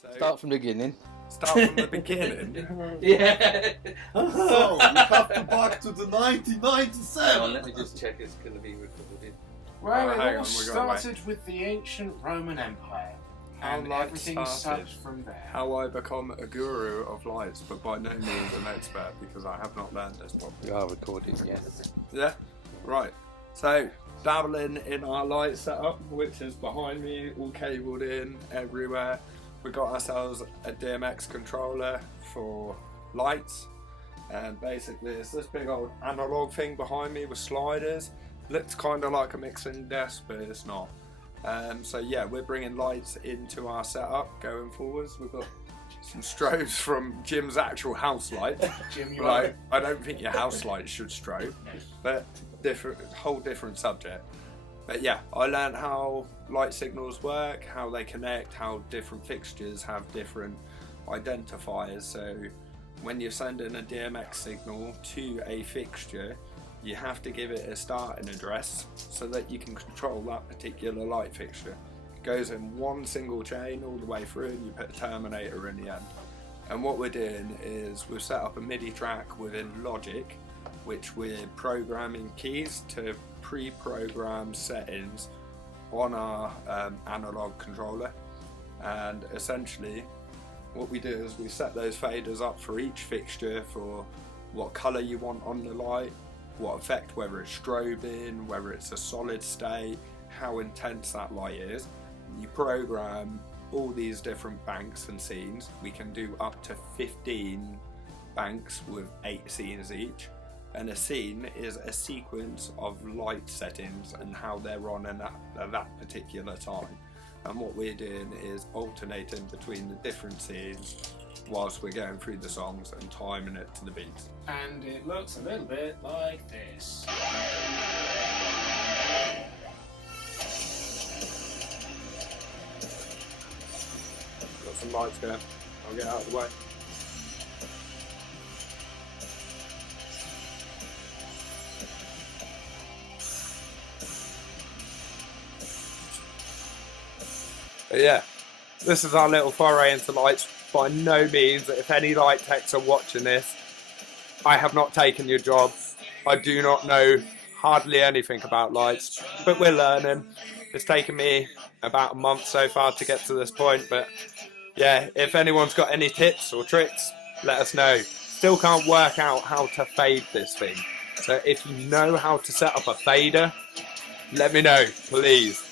So Start from the beginning. Start from the beginning. Yeah. So we have to back to the 1997. Let me just check it's going to be recorded. Well, hang it on, all we're gonna started with the ancient Roman Empire, How and life everything started. started from there. How I become a guru of lights, but by no means an expert because I have not learned this properly. We are recording, yes. Yeah, right. So, dabbling in our light setup, which is behind me, all cabled in everywhere. We got ourselves a DMX controller for lights, and basically it's this big old analog thing behind me with sliders. Looks kind of like a mixing desk, but it's not. So yeah, we're bringing lights into our setup going forwards. We've got some strobes from Jim's actual house light. Jim, you Like, I don't think your house light should strobe, but whole different subject. But yeah, I learned how light signals work, how they connect, how different fixtures have different identifiers. So when you're sending a DMX signal to a fixture, you have to give it a starting address so that you can control that particular light fixture. It goes in one single chain all the way through, and you put a terminator in the end. And what we're doing is we've set up a MIDI track within Logic, which we're programming keys to pre-program settings on our analog controller. And essentially what we do is we set those faders up for each fixture for what colour you want on the light, what effect, whether it's strobing, whether it's a solid state, how intense that light is. You program all these different banks and scenes. We can do up to 15 banks with 8 scenes each. And a scene is a sequence of light settings and how they're on at that particular time. And what we're doing is alternating between the different scenes whilst we're going through the songs and timing it to the beats. And it looks a little bit like this. Got some lights going. I'll get out of the way. But yeah, this is our little foray into lights. By no means, if any light techs are watching this, I have not taken your job. I do not know hardly anything about lights, but we're learning. It's taken me about a month so far to get to this point, but yeah, if anyone's got any tips or tricks, let us know. Still can't work out how to fade this thing. So if you know how to set up a fader, let me know, please.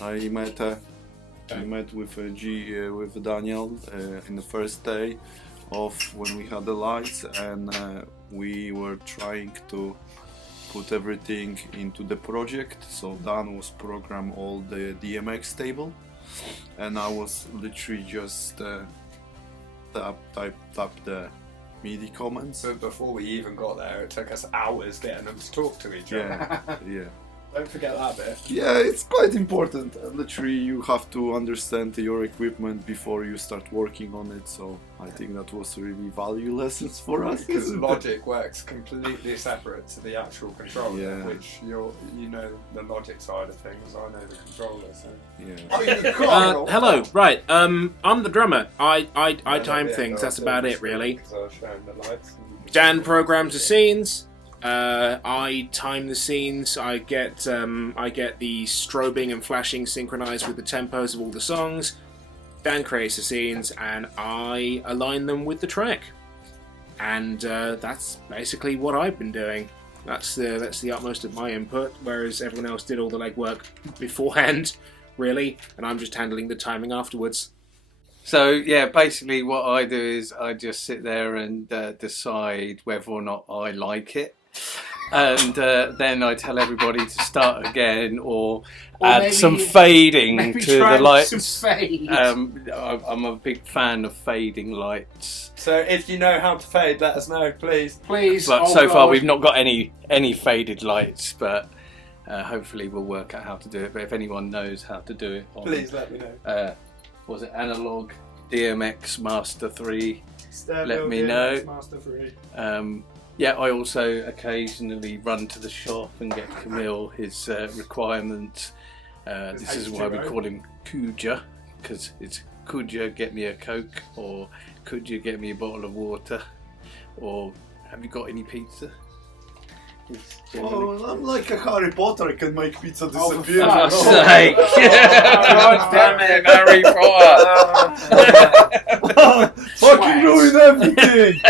I met with with Daniel in the first day of when we had the lights, and we were trying to put everything into the project. So Dan was program all the DMX table, and I was literally just tap the MIDI commands. So before we even got there, it took us hours getting them to talk to each other. Yeah. Don't forget that bit. Yeah, it's quite important. Literally, you have to understand your equipment before you start working on it. So I think that was really value lessons for us. Because Logic works completely separate to the actual controller, Yeah. which you know the Logic side of things. I know the controller, so Yeah. Hello, right. I'm the drummer. I time things. That's about it, really. Because I was showing the lights. Dan programs the scenes. I time the scenes. I get the strobing and flashing synchronized with the tempos of all the songs. Dan creates the scenes, and I align them with the track. And that's basically what I've been doing. That's the utmost of my input. Whereas everyone else did all the legwork beforehand, really, and I'm just handling the timing afterwards. So yeah, basically what I do is I just sit there and decide whether or not I like it. And then I tell everybody to start again, or add maybe- some fading maybe to try the lights. some fade. I'm a big fan of fading lights, So if you know how to fade, let us know, please. Please. but oh so far God. we've not got any faded lights. But hopefully we'll work out how to do it. But if anyone knows how to do it, on, Please let me know. was it analog DMX Master 3? Stereo let me DMX know. Master 3. Yeah, I also occasionally run to the shop and get Camille his requirements. This is why we H2O. call him Kuja, because it's could you get me a Coke, or could you get me a bottle of water, or have you got any pizza? It's generally- Oh, I'm like a Harry Potter. I can make pizza Oh, disappear. for fuck's sake! God damn it, Harry Potter! Fucking ruin everything!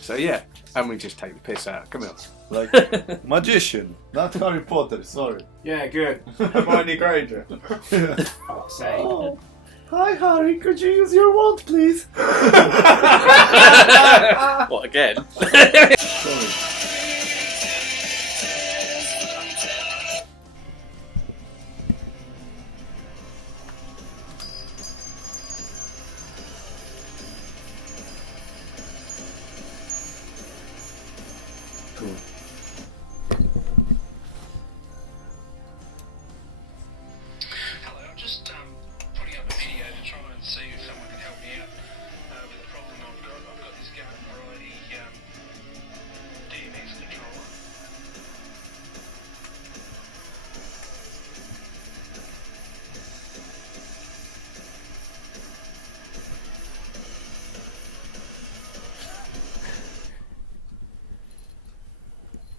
So yeah, and we just take the piss out. Come on. Like magician, not Harry Potter. Sorry. Yeah, good. Hermione Granger. Fuck's sake. Oh, hi Harry, could you use your wand, please? What again? Sorry. Cool. Hello, I'm just putting up a video to try and see if someone can help me out with a problem I've got. I've got this garden variety DMX controller.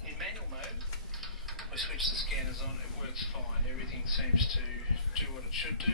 In manual mode, we switch the scanners on, it works fine. Everything seems to do what it should do.